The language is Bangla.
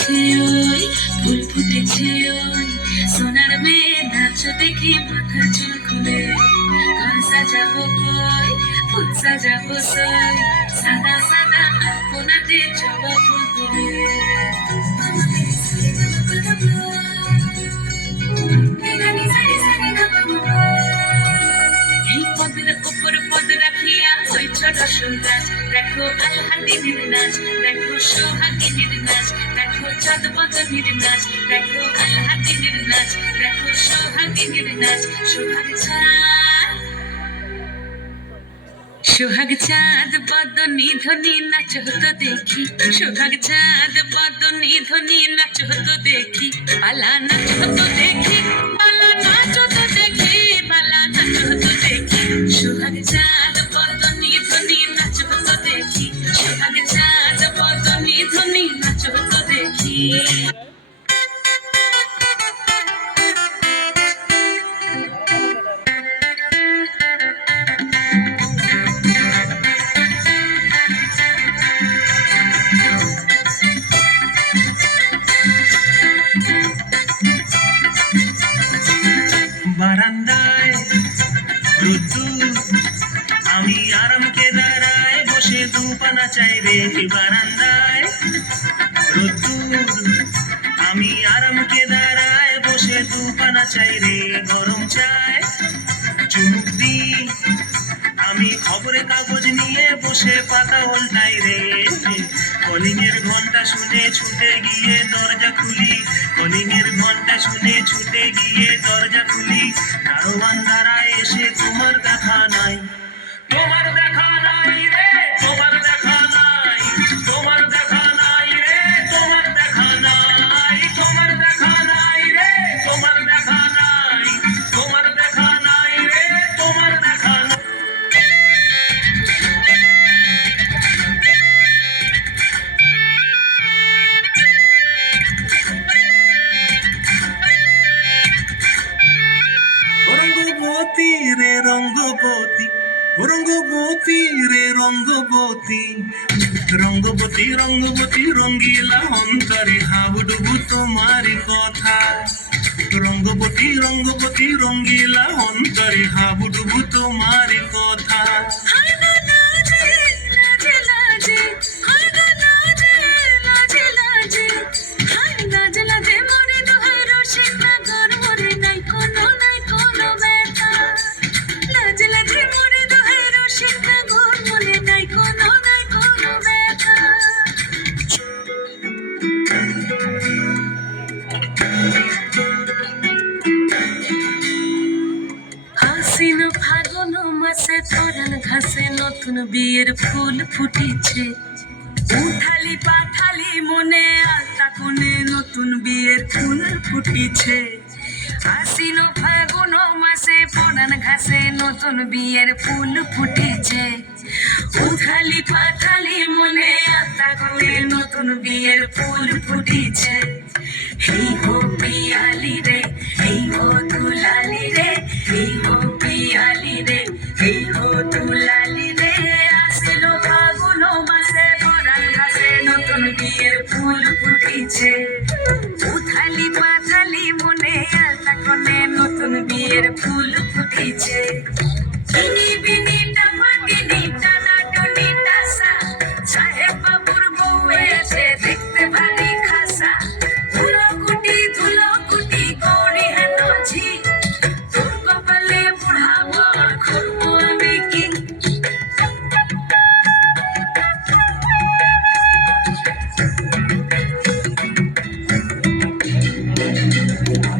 ফুটেছে ওই ফুল ফুটেছে ওই সোনার মেয়ে নাচ দেখে মাথা চুল খুলে ঘর সাজাবো কই ফুল সাজাবো সই সাদা সাদা আলপনাতে জবা ফুল তুলে এই পদের উপর পদ রাখিয়া ওই ছোট সুন্দর দেখো আলহাদিনীর নাচ দেখো সোহাগিনীর নাচ দেখো চাঁদ বদনীর নাচ দেখো আলহাদিনীর নাচ দেখো সোহাগিনীর নাচ সোহাগ চাঁদ বদনী ধ্বনি নাচ হতো দেখি সোহাগ চাঁদ বদনী ধ্বনি নাচ হতো দেখি পালা নাচ হতো দেখি পালা নাচ হতো দেখি পালা নাচ হতো দেখি সোহাগ চাঁদ বদনী ধ্বনি নাচ হতো দেখি সোহাগ চাঁদ বদনী ধ্বনি নাচ হতো দেখি বারান্দায় রোদ্দুর আমি আরাম কেদারায় বসে দুপানা চাই রে বারান্দায় রোদ্দুর আমি আরাম কেদারায় বসে দুপানা চাই রে গরম চায় চুমুক দি আমি খবরের কাগজ নিয়ে বসে পাতা উল্টাই রে কলিং এর ঘন্টা শুনে ছুটে গিয়ে দরজা খুলি কলিং এর ঘন্টা শুনে ছুটে গিয়ে দরজা খুলি দারোয়ান দাঁড়ায় এসে তোমার দেখা নাই তোমার দেখা নাই রে তোমার দেখা নাই তোমার দেখা নাই রে তোমার দেখা নাই তোমার দেখা নাই রে তোমার দেখা নাই তোমার দেখা নাই রে তোমার দেখা নাই রঙ্গবতী রে রঙ্গবতী রঙ্গবতী রে রঙ্গবতী রঙ্গবতী রঙ্গবতী রঙ্গিলা অন্তরে হাবুডুবু তোমার কথা রঙ্গবতী রঙ্গবতী রঙ্গিলা অন্তরে হাবুডুবু তোমার কথা আশ্বিন ফাগুন মাসে পরাণ ঘাসে নতুন বিয়ের ফুল ফুটিছে উঠালি পাঠালি মনে আলতা কোণে নতুন বিয়ের ফুল ফুটিছে আশ্বিন ফাগুন মাসে পরাণ ঘাসে নতুন বিয়ের ফুল ফুটেছে উঠালি পাঠালি মনে আলতা কোণে নতুন বিয়ের ফুল ফুটিছে এই হো পিয়ালি রে এই হো দুলালি রে এই হো পিয়ালি রে এই হো দুলালি রে আসিল ফাগুন মাসে পরাণ ঘাসে নতুন বিয়ের ফুল ফুটিছে উঠালি পাঠালি মনে আলতা কোণে নতুন বিয়ের ফুল ফুটিছে